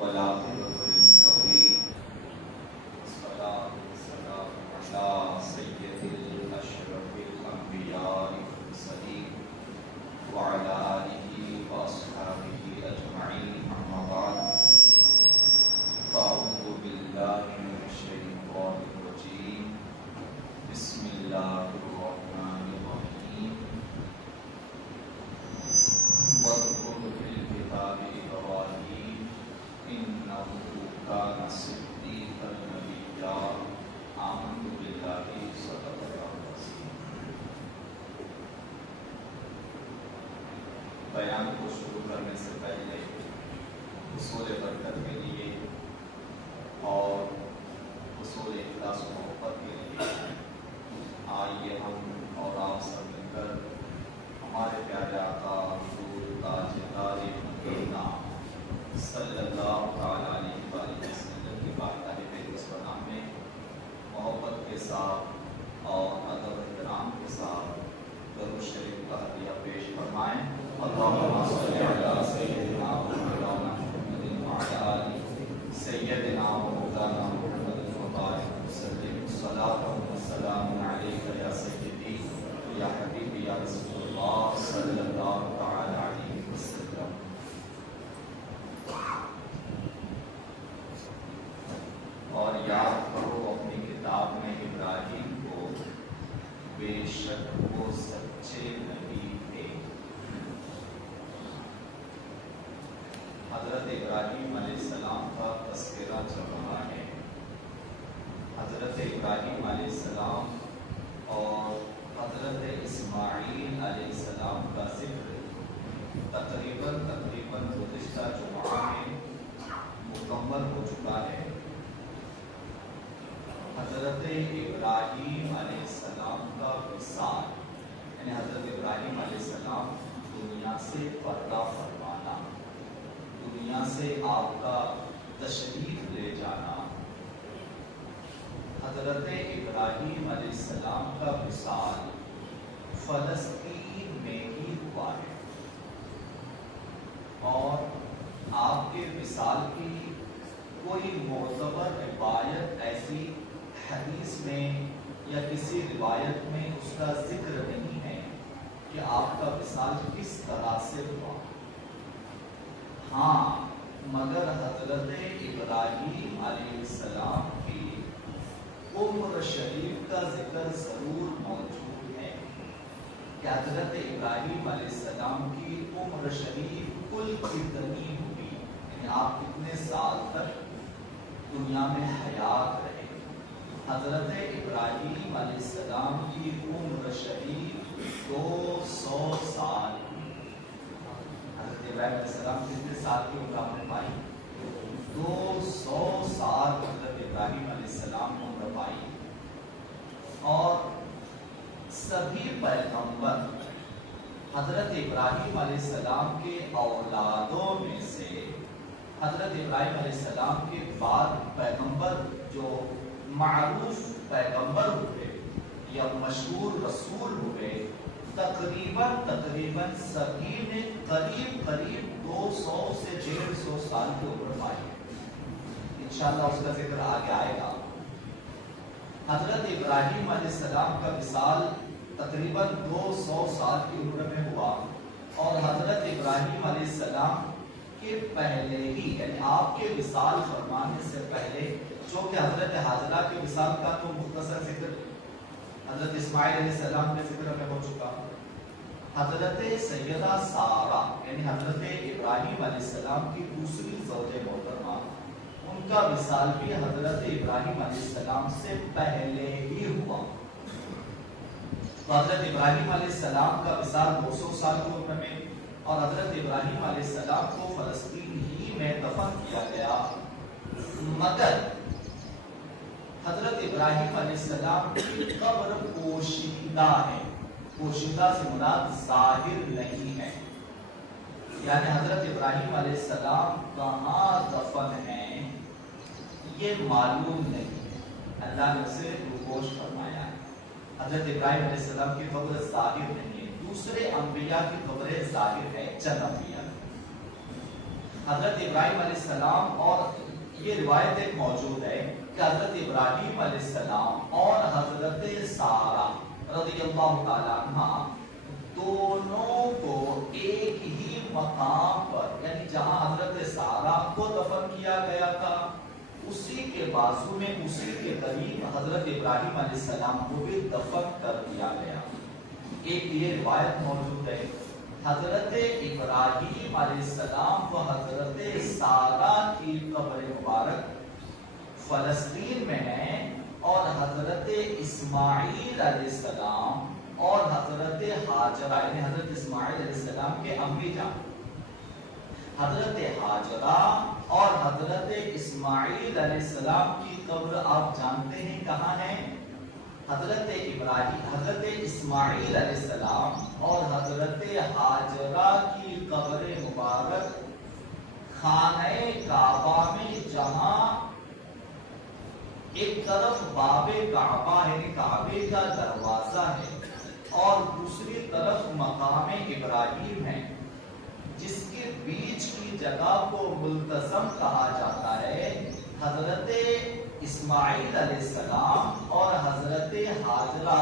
والعاقبة للمتقين والصلاة والسلام على سيد الأشرف الأنبياء والمرسلين وعلى آله وأصحابه أجمعين أما بعد أعوذ بالله من الشيطان الرجيم بسم الله الرحمن الرحيم واذكر في الكتاب إبراهيم إنه كان صديقا نبيا آمنت بالله صدق الله العظيم. بیان کو شروع کرنے سے پہلے حصول برکت کے لیے اور حصول اخلاص و محبت کے لیے آئیے ہم اور آپ سب مل کر ہمارے پیارے آقا حضور تاجدار مدینہ صلی اللہ تعالیٰ علیہ وسلم کی بارگاہ پیغمبر میں محبت کے ساتھ اور ادب احترام کے ساتھ درود شریف کا ہدیہ پیش فرمائیں. اللہم صلی علی سیدنا محمد وعلی آل سیدنا مولانا محمد وبارک وسلم. صلاۃ و سلام علیک یا سیدی یا حبیبی یا رسول اللہ صلی اللہ تعالی علیہ وسلم. اور یاد کرو اپنی کتاب میں ابراہیم کو بے شک وہ سچے نبی تھے. حضرت ابراہیم علیہ السلام کا تذکرہ چل رہا ہے. حضرت ابراہیم علیہ السلام اور حضرت اسماعیل علیہ السلام کا ذکر تقریباً گزشتہ جمعہ میں مکمل ہو چکا ہے. حضرت ابراہیم علیہ السلام کا وصال یعنی حضرت ابراہیم علیہ السلام دنیا سے پردہ فرمانا، دنیا سے آپ کا تشریف لے جانا. حضرت ابراہیم علیہ السلام کا وصال فلسطین میں ہی ہوا ہے اور آپ کے وصال کی کوئی معتبر روایت ایسی حدیث میں یا کسی روایت میں اس کا ذکر نہیں ہے کہ آپ کا وصال کس طرح سے ہوا. ہاں مگر حضرت ابراہیم علیہ السلام کی عمر شریف کا ذکر ضرور موجود ہے کہ حضرت ابراہیم علیہ السلام کی عمر شریف کل کتنی ہوئی، یعنی آپ کتنے سال تک دنیا میں حیات رہے. حضرت ابراہیم علیہ السلام کی عمر شریف 200 سال. حضرت ابراہیم علیہ السلام کتنے سال کی عمر آپ نے پائی؟ 200 سال حضرت ابراہیم علیہ السلام نے عمر پائی. اور سبھی پیغمبر حضرت ابراہیم علیہ السلام کے اولادوں میں سے حضرت ابراہیم علیہ السلام کے بعد پیغمبر جو معروف پیغمبر ہوئے یا مشہور رسول ہوئے تقریباً سبھی نے قریب 200 سے 150 سال کی عمر پائی. انشاءاللہ اس کا ذکر آگے آئے گا. حضرت ابراہیم علیہ السلام کا وصال تقریباً 200 سال کی عمر میں ہوا اور حضرت ابراہیم علیہ السلام کے پہلے ہی یعنی آپ کے وصال فرمانے سے پہلے جو کہ حضرت حاجرہ کے وصال کا تو مختصر ذکر حضرت اسماعیل علیہ السلام کا ذکر ہمیں ہو چکا. حضرت سیدہ سارہ یعنی حضرت ابراہیم علیہ السلام کی دوسری زوج محترمہ ان کا وصال بھی حضرت ابراہیم علیہ السلام سے پہلے ہی ہوا. تو حضرت ابراہیم علیہ السلام کا وصال 200 سال کی عمر میں اور حضرت ابراہیم علیہ السلام کو فلسطین ہی میں دفن کیا گیا. مگر حضرت ابراہیم علیہ السلام کی قبر پوشیدہ ہے. پوشیدہ سے مراد ظاہر نہیں ہے، یعنی حضرت ابراہیم علیہ السلام کہاں دفن ہیں یہ معلوم نہیں. اللہ نے اسے روپوش فرمایا ہے. حضرت ابراہیم علیہ السلام کی قبر ظاہر نہیں ہے. دوسرے انبیاء کی قبریں ظاہر ہے، چند انبیاء. حضرت ابراہیم علیہ السلام اور یہ روایت ایک موجود ہے کہ حضرت ابراہیم علیہ السلام اور حضرت سارہ رضی اللہ تعالیٰ عنہ دونوں کو ایک ہی مقام پر، یعنی جہاں حضرت سارہ کو دفن کیا گیا تھا اسی کے بازو میں، اسی کے قریب حضرت ابراہیم علیہ السلام کو بھی دفن کر دیا گیا۔ ایک یہ روایت موجود ہے حضرت ابراہیم علیہ السلام و حضرت سارہ کی قبر مبارک فلسطین میں ہے، اور حضرت اسماعیل علیہ السلام اور حضرت ہاجرہ، یعنی حضرت اسماعیل علیہ السلام کے امی جان حضرت ہاجرہ اور حضرت اسماعیل علیہ السلام کی قبر آپ جانتے ہیں کہاں ہے؟ حضرت اسماعیل علیہ السلام اور حضرت ہاجرہ کی قبر مبارک خانہ کعبہ میں، جہاں ایک طرف باب کعبہ ہے، کعبے کا دروازہ ہے، اور دوسری طرف مقام ابراہیم ہے، جس کے بیچ کی جگہ کو ملتزم کہا جاتا ہے۔ حضرت اسماعیل علیہ السلام اور حضرت ہاجرہ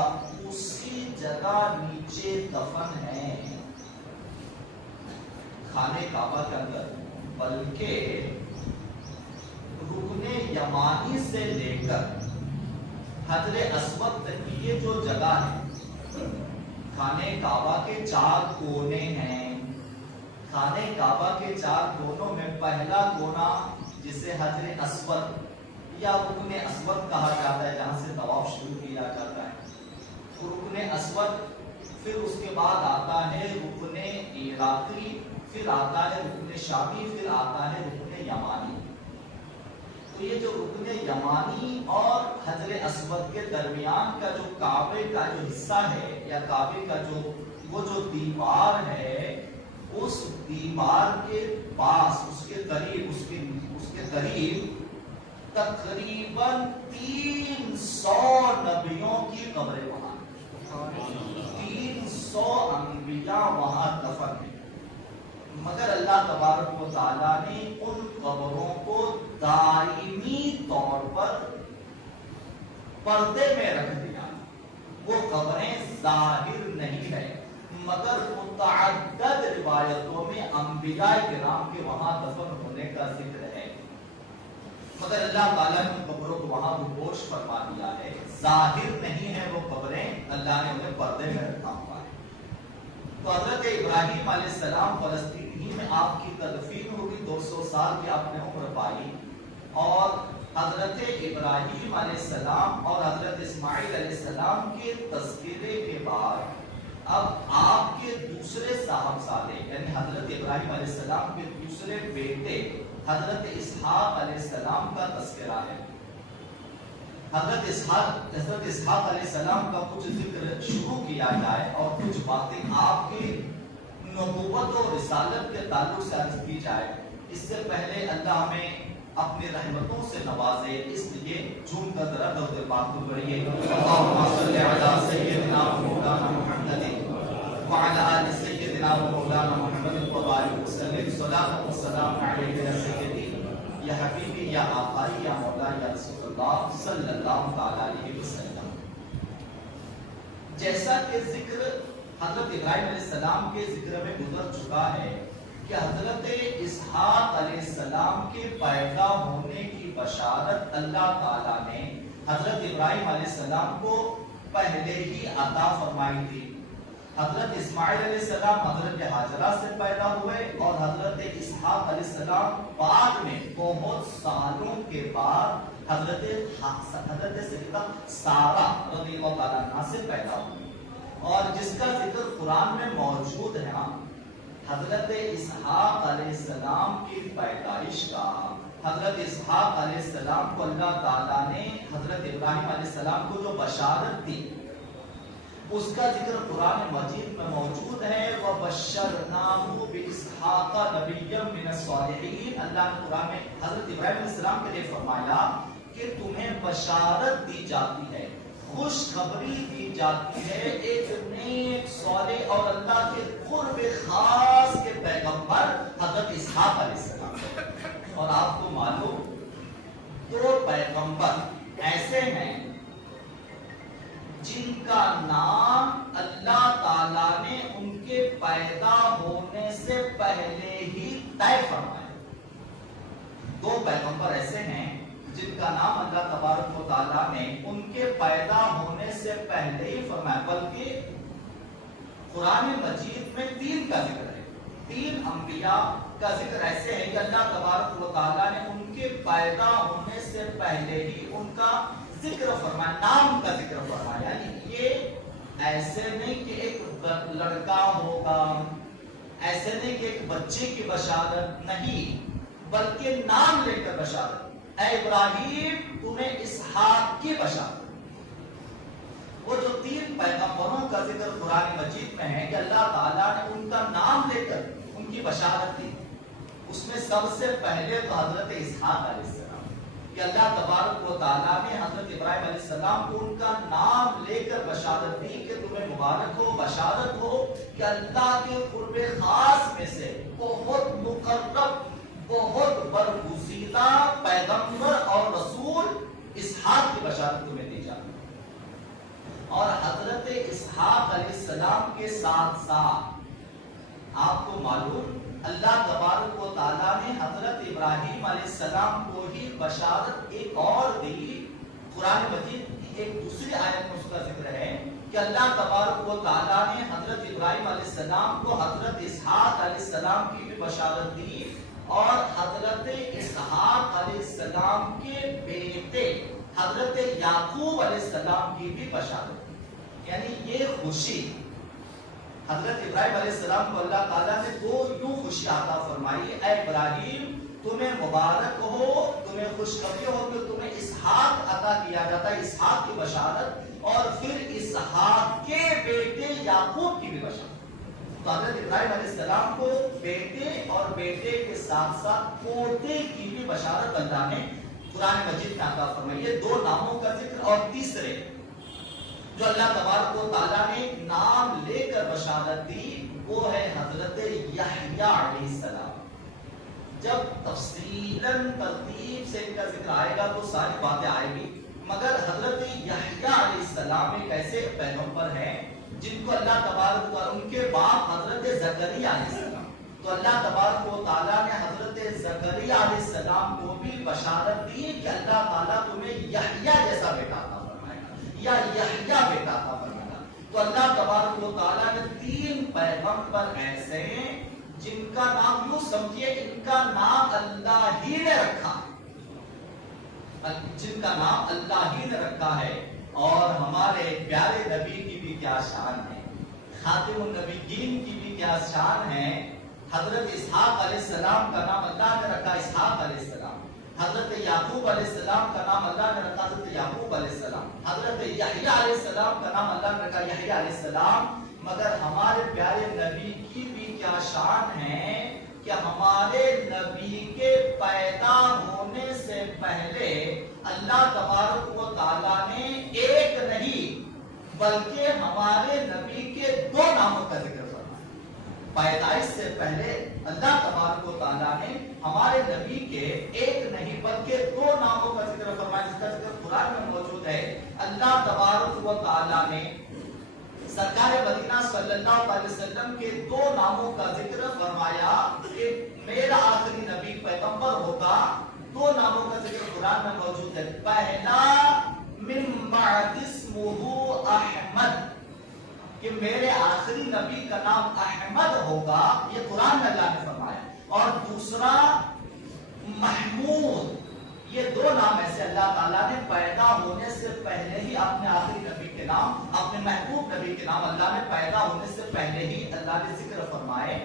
اسی جگہ نیچے دفن ہیں خانہ کعبہ کے اندر، بلکہ رکن یمانی سے لے کر حجر اسود تک کی یہ جو جگہ ہے، خانہ کعبہ کے 4 کونے ہیں۔ خانہ کعبہ کے 4 کونوں میں پہلا کونا جسے حجر اسود یا رکن اسود کہا جاتا ہے، جہاں سے طواف شروع کیا جاتا ہے، رکن اسود، پھر اس کے بعد آتا ہے رکن عراقی، پھر آتا ہے رکن شامی، پھر آتا ہے رکن یمانی۔ تو یہ جو رکن یمانی اور حجر اسود کے درمیان کا جو کعبے کا جو حصہ ہے، یا کعبے کا وہ جو دیوار ہے، اس دیوار کے پاس، اس کے قریب تقریباً 300 نبیوں کی قبریں وہاں، 300 انبیاء وہاں دفن ہیں، مگر اللہ تبارک و تعالیٰ نے ان قبروں کو دائمی طور پر پردے میں رکھ دیا۔ وہ قبریں ظاہر نہیں ہے، مگر متعدد روایتوں میں انبیاء کرام کے وہاں دفن ہونے کا ذکر ہے، مگر اللہ تعالیٰ نے ان قبروں کو وہاں گوش فرما دیا ہے، ظاہر نہیں ہے وہ قبریں، اللہ نے انہیں پردے میں رکھا ہوا ہے۔ تو حضرت ابراہیم علیہ السلام فلسطین ہی میں آپ کی تدفین ہوئی، 200 سال کی آپ نے عمر پائی، اور حضرت ابراہیم علیہ السلام اور حضرت اسماعیل علیہ السلام کے تذکرے کے بعد اب آپ کے دوسرے صاحبزادے، یعنی حضرت ابراہیم علیہ السلام کے دوسرے بیٹے حضرت اسحاق علیہ السلام کا تذکرہ ہے۔ حضرت اسحاق علیہ السلام کا کچھ ذکر شروع کیا جائے اور کچھ باتیں آپ کی نبوت اور رسالت کے تعلق سے عرض کی جائے، اس سے پہلے اللہ ہمیں اپنی رحمتوں سے نوازے، اس لیے جھوم کر ذرا درود پاک کو پڑھیے۔ اللہم صلی علی سیدنا مولانا محمد وعلی آل سیدنا مولانا محمد وبارک وسلم، صلاۃ و سلام علیک یا سیدی یا حبیبی یا آقائی یا مولا یا رسول اللہ صلی اللہ تعالی علیہ وسلم۔ جیسا کہ ذکر حضرت ابراہیم علیہ السلام کے ذکر میں گزر چکا ہے کہ حضرت اسحاق علیہ السلام کے پیدا ہونے کی بشارت اللہ تعالیٰ نے حضرت ابراہیم علیہ السلام کو پہلے ہی عطا فرمائی تھی۔ حضرت اسماعیل علیہ السلام حضرت ہاجرہ سے پیدا ہوئے، اور حضرت اسحاق علیہ السلام بعد میں بہت سالوں کے بعد حضرت سیدہ سارہ رضی اللہ تعالیٰ عنہا سے پیدا ہوئی، اور جس کا ذکر قرآن میں موجود ہے۔ حضرت اسحاق علیہ السلام کی پیدائش کا، حضرت اسحاق علیہ السلام کو اللہ تعالیٰ نے حضرت ابراہیم علیہ السلام کو جو بشارت دی، اس کا ذکر قرآن مجید میں موجود ہے۔ وَبَشَّرْنَاهُ بِإِسْحَاقَ نَبِيًّا مِنَ الصَّالِحِينَ۔ اللہ نے قرآن میں حضرت ابراہیم علیہ السلام کے لیے فرمایا کہ تمہیں بشارت دی جاتی ہے، خوشخبری دی جاتی ہے ایک نیک، صالح اور اللہ کے قرب خاص کے پیغمبر حضرت اسحاق علیہ السلام۔ اور آپ کو معلوم 2 پیغمبر ایسے ہیں جن کا نام اللہ تعالیٰ نے ان کے پیدا ہونے سے پہلے ہی طے فرمایا. 2 پیغمبر ایسے ہیں جن کا نام اللہ تبارک و تعالیٰ نے ان کے پیدا ہونے سے پہلے ہی فرمایا. بلکہ قرآن مجید میں 3 کا ذکر ہے. 3 انبیاء کا ذکر ایسے ہے کہ اللہ تبارک و تعالیٰ نے ان کے پیدا ہونے سے پہلے ہی ان کا ذکر فرمایا, نام کا ذکر فرمایا. یعنی یہ ایسے نہیں کہ ایک لڑکا ہوگا, ایسے نہیں کہ ایک بچے کی بشارت, نہیں, بلکہ نام لے کر بشارت. اے ابراہیم تمہیں اسحاق کی بشارت. وہ جو 3 پیغمبروں کا ذکر قرآن مجید میں ہے کہ اللہ تعالیٰ نے ان کا نام لے کر ان کی بشارت دی, اس میں سب سے پہلے تو حضرت اسحاق علیہ السلام کہ اللہ تبارک و تعالیٰ نے حضرت ابراہیم علیہ السلام کو ان کا نام لے کر بشارت دی کہ تمہیں مبارک ہو, بشارت ہو کہ اللہ کے قرب خاص میں سے بہت مقرب, بہت برگزیدہ پیغمبر اور رسول اسحاق کی بشارت تمہیں دی جاتی. اور حضرت اسحاق علیہ السلام کے ساتھ ساتھ آپ کو معلوم اللہ تبارک و تعالیٰ نے حضرت ابراہیم علیہ السلام کو ہی بشارت ایک اور دی. قرآن مجید کی ایک دوسری آیت میں اس کا ذکر ہے کہ اللہ تبارک و تعالیٰ نے حضرت ابراہیم علیہ السلام کو حضرت اسحاق علیہ السلام کی بھی بشارت دی اور حضرت اسحاق علیہ السلام کے بیٹے حضرت یعقوب علیہ السلام کی بھی بشارت دی. یعنی یہ خوشی حضرت ابراہیم علیہ السلام کو اللہ تعالیٰ نے 2 یوں خوشی عطا فرمائی. اے ابراہیم تمہیں مبارک ہو, تمہیں خوشخبری ہو کہ تمہیں اسحاق عطا کیا جاتا ہے, اسحاق کی بشارت, اور پھر اسحاق کے بیٹے یعقوب کی بھی بشارت. تو حضرت ابراہیم علیہ السلام کو بیٹے اور بیٹے کے ساتھ ساتھ پوتے کی بھی بشارت اللہ نے قرآن مجید میں عطا فرمائی. یہ 2 ناموں کا ذکر. اور تیسرے جو اللہ تبارک و تعالیٰ نے نام لے کر بشارت دی وہ ہے حضرت یحییٰ علیہ السلام. جب تفصیلاً ترتیب سے ان کا ذکر آئے گا تو ساری باتیں آئے گی, مگر حضرت یحییٰ علیہ السلام ایک ایسے پیغمبر ہیں جن کو اللہ تبارک و تعالیٰ, ان کے باپ حضرت زکریا علیہ السلام, تو اللہ تبارک و تعالیٰ نے حضرت زکریا علیہ السلام کو بھی بشارت دی کہ اللہ تعالیٰ تمہیں یحییٰ جیسا بیٹا عطا فرمائے گا یا یحییٰ بیٹا عطا فرمائے گا. تو اللہ تبارک و تعالیٰ نے 3 پیغمبر ایسے ہیں جن کا نام یوں سمجھیے ان کا نام اللہ ہی نے رکھا ہے, جن کا نام اللہ ہی نے رکھا ہے. اور ہمارے پیارے نبی کی بھی کیا شان ہے, خاتم النبیین کی بھی کیا شان ہے. حضرت اسحاق علیہ السلام کا نام اللہ نے رکھا اسحاق علیہ السلام, حضرت یعقوب علیہ السلام کا نام اللہ نے رکھا حضرت یعقوب علیہ السلام, حضرت یحییٰ علیہ السلام کا نام اللہ نے رکھا یحییٰ علیہ السلام. مگر ہمارے پیارے نبی کی بھی کیا شان ہے کہ ہمارے نبی کے پیدا ہونے سے پہلے اللہ تبارک و تعالیٰ نے ایک نہیں بلکہ ہمارے نبی کے 2 ناموں کا ذکر فرمایا. پیدائش سے پہلے اللہ تبارک و تعالیٰ نے ہمارے نبی کے ایک نہیں بلکہ 2 ناموں کا ذکر فرمایا, جس کا ذکر قرآن میں موجود ہے. اللہ تبارک و تعالیٰ نے سرکار مدینہ صلی اللہ علیہ وسلم کے 2 ناموں کا ذکر فرمایا کہ میرا آخری نبی پیغمبر ہوگا. 2 ناموں کا ذکر قرآن میں موجود ہے. پہلا من بعد اسمہ احمد, کہ میرے آخری نبی کا نام احمد ہوگا, یہ قرآن میں اللہ نے فرمایا. اور دوسرا محمود, یہ 2 نام ایسے اللہ تعالیٰ نے پیدا ہونے سے پہلے ہی اپنے آخری نبی کے نام, اپنے محبوب نبی کے نام اللہ نے پیدا ہونے سے پہلے ہی اللہ نے ذکر فرمائے.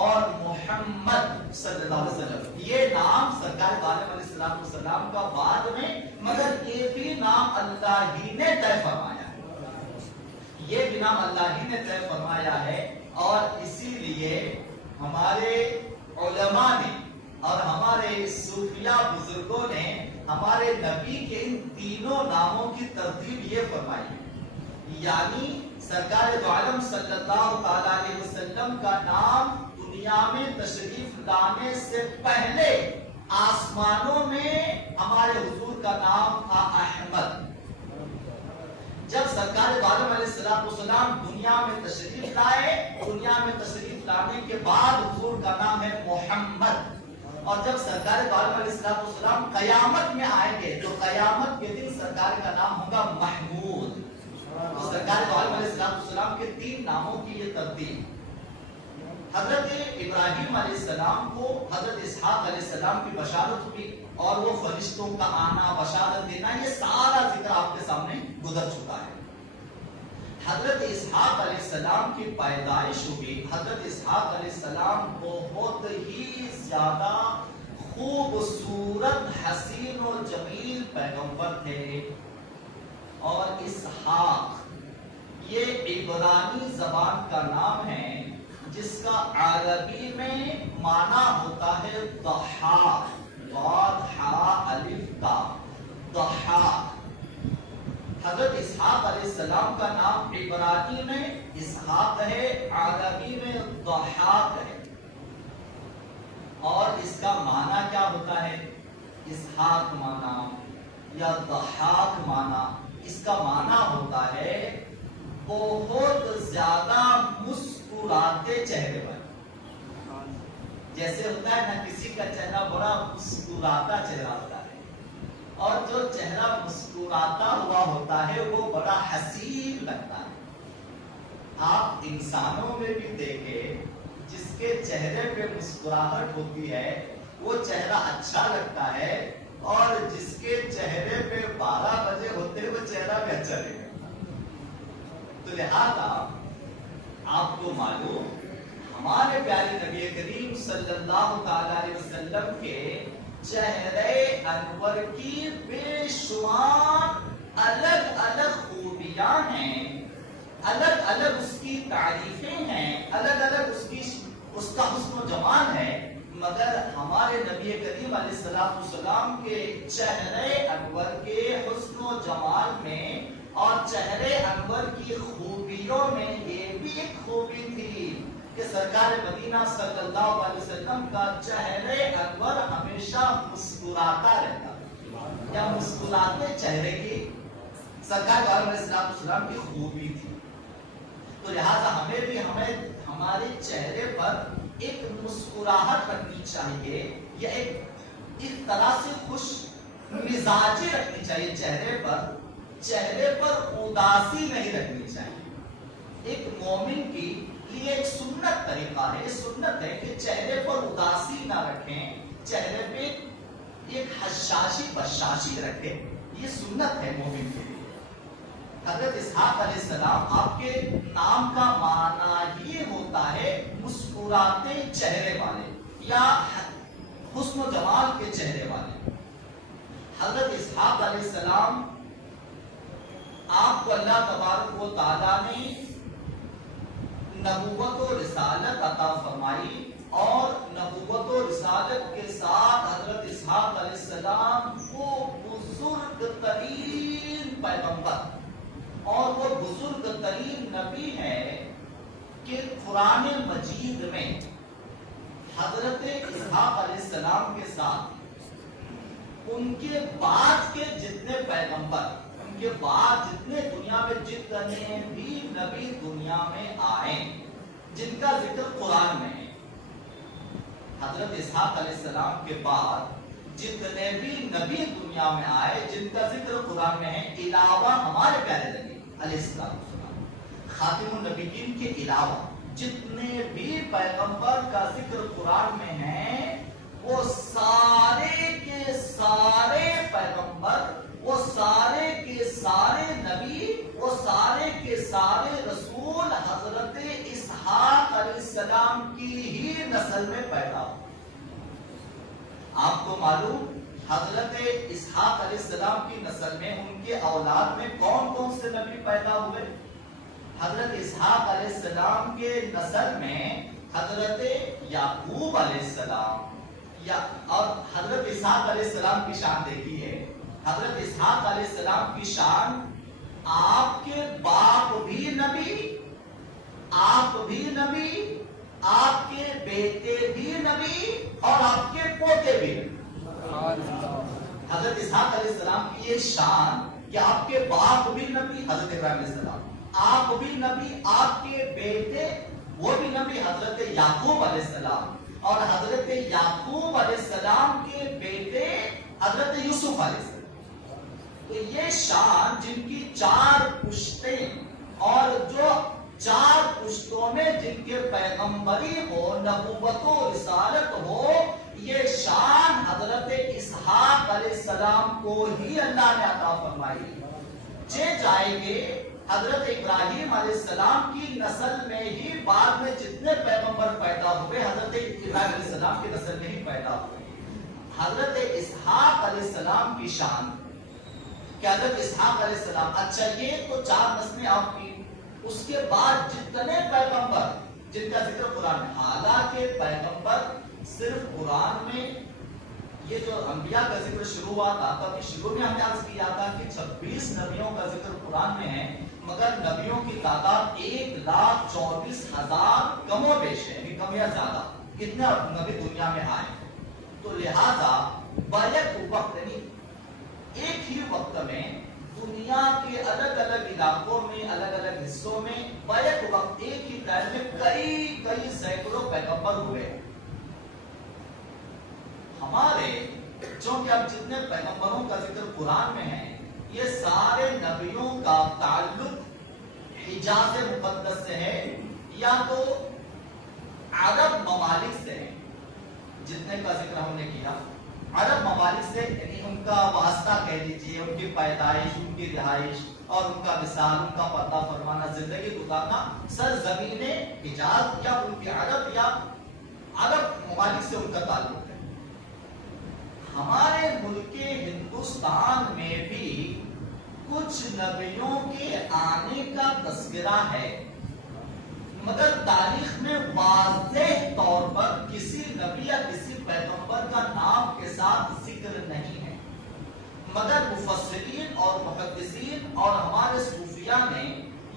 اور محمد صلی اللہ علیہ وسلم, یہ نام سرکار عالم علیہ السلام کا بعد میں, مگر یہ بھی نام اللہ ہی نے طے فرمایا ہے, یہ بھی نام اللہ ہی نے طے فرمایا ہے. اور اسی لیے ہمارے علماء نے اور ہمارے صوفیہ بزرگوں نے ہمارے نبی کے ان 3 ناموں کی ترتیب یہ فرمائی ہے. یعنی سرکار دو عالم صلی اللہ تعالی علیہ وسلم کا نام دنیا میں تشریف لانے سے پہلے آسمانوں میں ہمارے حضور کا نام تھا احمد. جب سرکار دو عالم علیہ السلام دنیا میں تشریف لائے، دنیا میں تشریف لانے کے بعد حضور کا نام ہے محمد. اور جب سرکار دو عالم علیہ السلام قیامت میں آئیں گے تو قیامت کے دن سرکار کا نام ہوگا محمود. تو سرکار دو عالم علیہ السلام کے 3 ناموں کی یہ تبدیل. حضرت ابراہیم علیہ السلام کو حضرت اسحاق علیہ السلام کی بشارت ہوئی اور وہ فرشتوں کا آنا، بشارت دینا، یہ سارا ذکر آپ کے سامنے گزر چکا ہے. حضرت اسحاق علیہ السلام کی پیدائش ہوئی. حضرت اسحاق علیہ السلام بہت ہی زیادہ خوبصورت، حسین و جمیل پیغمبر تھے. اور اسحاق یہ عبرانی زبان کا نام ہے جس کا عربی میں معنی ہوتا ہے ضحاک. ضاد حاء الف تا ضحاک. حضرت اسحاق علیہ السلام کا نام عبرانی میں اسحاق ہے، عربی میں ضحاک ہے. اور اس کا معنی کیا ہوتا ہے؟ اسحاق معنی یا ضحاک معنی، اس کا معنی ہوتا ہے بہت زیادہ مسکراتے چہرے والے. جیسے ہوتا ہے نا کسی کا چہرہ بڑا مسکراتا چہرہ ہوتا ہے، اور جو چہرہ مسکراتا ہوا ہوتا ہے وہ بڑا حسین لگتا ہے. آپ انسانوں میں بھی دیکھیں جس کے چہرے پہ مسکراہٹ ہوتی ہے وہ چہرہ اچھا لگتا ہے، اور جس کے چہرے پہ 12 بجے ہوتے وہ چہرہ بھی اچھا نہیں لگتا. تو لہذا آپ کو معلوم ہمارے پیارے نبی کریم صلی اللہ تعالی علیہ وسلم کے چہرے انور کی بے شمار الگ الگ خوبیاں ہیں، الگ الگ اس کی تعریفیں ہیں، الگ الگ اس کا حسن و جمال ہے. مگر ہمارے نبی کریم علیہ السلام کے چہرے انور کے حسن و جمال میں اور چہرے انور کی خوبیوں میں یہ بھی ایک خوبی تھی کہ سرکار مدینہ صلی اللہ علیہ وسلم کا چہرے انور ہمیشہ مسکراتا رہتا، یا مسکراتے چہرے کی سرکار علیہ السلام کی خوبی تھی. تو لہذا ہمیں ہمارے چہرے پر ایک مسکراہٹ رکھنی چاہیے، یا ایک طرح سے خوش مزاجی رکھنی چاہیے. چہرے پر اداسی نہیں رکھنی چاہیے. ایک مومن کی لیے ایک سنت طریقہ ہے، سنت ہے کہ چہرے پر اداسی نہ رکھیں، چہرے پہ ایک حشاشی بشاشی رکھیں. یہ سنت ہے مومن کے لیے. حضرت اسحاق علیہ السلام آپ کے نام کا معنی یہ ہوتا ہے مسکراتے چہرے والے یا حسن و جمال کے چہرے والے. حضرت اسحاق علیہ السلام آپ کو اللہ تبارک و تعالیٰ نے نبوت و رسالت عطا فرمائی، اور نبوت و رسالت کے ساتھ حضرت اسحاق علیہ السلام وہ بزرگ ترین پیغمبر اور وہ بزرگ ترین نبی ہے کہ قرآن مجید میں حضرت اسحاق علیہ السلام کے ساتھ ان کے بعد کے جتنے پیغمبر، ان کے بعد جتنے دنیا میں جتنے بھی نبی دنیا میں آئے جن کا ذکر قرآن میں ہے، حضرت اسحاق علیہ السلام کے بعد جتنے بھی نبی دنیا میں آئے جن کا ذکر قرآن میں ہے، علاوہ ہمارے پیارے نبی علیہ السلام خاتم النبیین کے علاوہ جتنے بھی پیغمبر کا ذکر قرآن میں ہے، وہ سارے کے سارے پیغمبر، وہ سارے کے سارے نبی، وہ سارے کے سارے رسول حضرت اسحاق علیہ السلام کی ہی نسل میں پیدا ہوئے. آپ کو معلوم حضرت اسحاق علیہ السلام کی نسل میں ان کے اولاد میں کون کون سے نبی پیدا ہوئے؟ حضرت اسحاق علیہ السلام کے نسل میں حضرت یعقوب علیہ السلام، اور حضرت اسحاق علیہ السلام کی شان دیکھیے. حضرت اسحاق علیہ السلام کی شان، آپ کے باپ بھی نبی، آپ بھی نبی، آپ کے بیٹے بھی نبی اور آپ کے پوتے بھی نبی. حضرت اسحاق علیہ السلام کی یہ شان کہ آپ کے باپ بھی نبی حضرت ابراہیم علیہ السلام، آپ بھی نبی، آپ کے بیٹے وہ بھی نبی حضرت یعقوب علیہ السلام، اور حضرت یعقوب علیہ السلام کے بیٹے حضرت یوسف علیہ السلام. تو یہ شان جن کی 4 پشتیں اور جو 4 پشتوں میں جن کے پیغمبری ہو، نبوت و رسالت ہو، یہ شان حضرت اسحاق علیہ السلام کو ہی اللہ نے عطا فرمائی. جائیں گے حضرت ابراہیم علیہ السلام کی نسل میں ہی بعد میں جتنے پیغمبر پیدا ہوئے حضرت ابراہیم علیہ السلام کی نسل میں ہی پیدا ہوئے. حضرت اسحاق علیہ السلام کی شان کہ حضرت اسحاق علیہ السلام، اچھا یہ تو 4 نسلیں آپ کی، اس کے بعد جتنے پیغمبر جن کا ذکر قرآن میں، حالانکہ پیغمبر صرف قرآن میں یہ جو انبیاء کا ذکر شروع ہوا تھا، تب شروع میں ہم نے عرض کیا تھا کہ 26 نبیوں کا ذکر قرآن میں ہے، مگر نبیوں کی تعداد 1,24,000 کم و بیش ہے، یعنی کم یا زیادہ کتنے نبی دنیا میں آئے. تو لہذا بیک وقت یعنی ایک ہی وقت میں دنیا کے الگ الگ علاقوں میں، الگ الگ حصوں میں بیک وقت ایک ہی ٹائم میں کئی سینکڑوں پیغمبر ہوئے. ہمارے چونکہ اب جتنے پیغمبروں کا ذکر قرآن میں ہے، یہ سارے نبیوں کا تعلق حجاز مقدس سے ہے یا تو عرب ممالک سے ہے. جتنے کا ذکر ہم نے کیا عرب ممالک سے، یعنی ان کا واسطہ کہہ لیجیے، ان کی پیدائش، ان کی رہائش اور ان کا مثال، ان کا پردہ فرمانا، زندگی گزارنا سرزمین حجاز یا ان کی عرب یا عرب ممالک سے ان کا تعلق ہے. ہمارے ملک ہندوستان میں بھی کچھ نبیوں کے آنے کا تذکرہ ہے، مگر تاریخ میں واضح طور پر کسی نبی یا کسی پیغمبر کا نام کے ساتھ ذکر نہیں ہے. مگر مفسرین اور محدثین اور ہمارے صوفیاء نے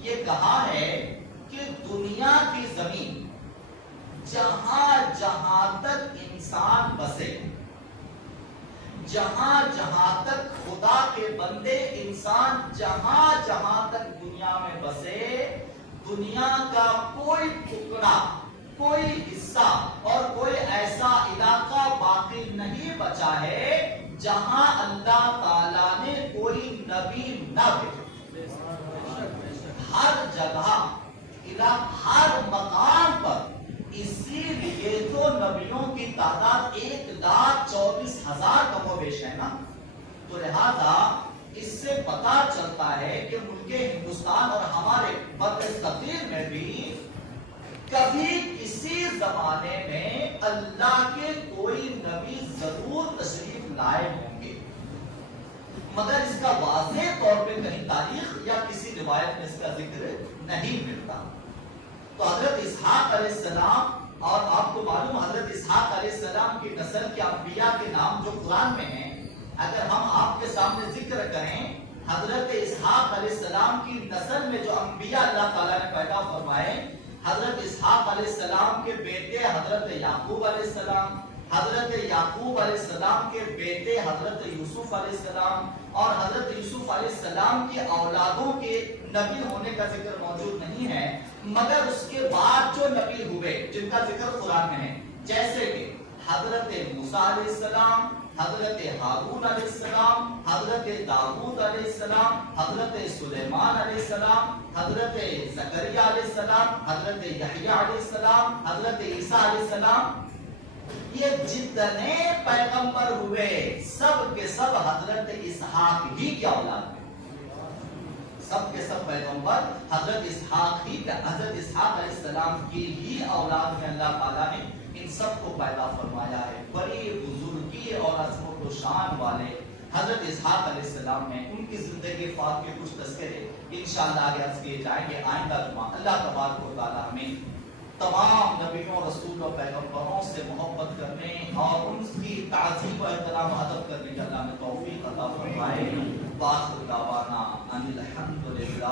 یہ کہا ہے کہ دنیا کی زمین جہاں جہاں تک انسان بسے، جہاں جہاں تک خدا کے بندے انسان جہاں جہاں تک دنیا میں بسے، دنیا کا کوئی ٹکڑا، کوئی حصہ اور کوئی ایسا علاقہ باقی نہیں بچا ہے جہاں اللہ تعالیٰ نے کوئی نبی نہ بھیجا. ہر جگہ ہر مقام پر. اسی لیے تو نبیوں کی تعداد 1,24,000 کم و بیش ہے نا. تو لہذا اس سے پتا چلتا ہے کہ ملک ہندوستان اور ہمارے برصغیر میں بھی کبھی کسی زمانے میں اللہ کے کوئی نبی ضرور تشریف لائے ہوں گے، مگر اس کا واضح طور پہ کہیں تاریخ یا کسی روایت میں اس کا ذکر نہیں ملتا. تو حضرت اسحاق علیہ السلام، اور آپ کو معلوم حضرت اسحاق علیہ السلام کی نسل کے انبیاء کے نام جو قرآن میں ہیں، اگر ہم آپ کے سامنے ذکر کریں حضرت اسحاق علیہ السلام کی نسل میں جو انبیاء اللہ تعالیٰ نے پیدا فرمائے، حضرت اسحاق علیہ السلام کے بیٹے حضرت یعقوب علیہ السلام، حضرت یعقوب علیہ السلام کے بیٹے حضرت یوسف علیہ السلام، اور حضرت یوسف علیہ السلام کی اولادوں کے نبی ہونے کا ذکر موجود نہیں ہے. مگر اس کے بعد جو نبی ہوئے جن کا ذکر قرآن میں ہے، جیسے کہ حضرت موسیٰ علیہ السلام، حضرت ہارون علیہ السلام، حضرت داؤد علیہ السلام، حضرت سلیمان علیہ السلام، حضرت زکریا علیہ السلام، حضرت یحییٰ علیہ السلام، حضرت عیسیٰ علیہ السلام، یہ جتنے پیغمبر ہوئے سب کے سب حضرت اسحاق ہی کی اولاد میں. سب کے سب پیغمبر حضرت اسحاق علیہ السلام کی ہی اولاد میں اللہ تعالیٰ نے ان سب کو پیدا فرمایا ہے. بڑی بزرگی اور عظمت و شان والے حضرت اسحاق علیہ السلام ہیں. ان کی زندگی پاک کے کچھ تذکرے انشاءاللہ آگے عرض کیے جائیں گے. آئندہ جمعہ اللہ تبارک و تعالیٰ ہمیں تمام نبیوں، رسولوں، پیغمبروں سے محبت کرنے اور ان کی تعظیم و احترام و ادب کرنے کا اللہ نے توفیق عطا فرمائے. وآخر دعوانا ان الحمدللہ.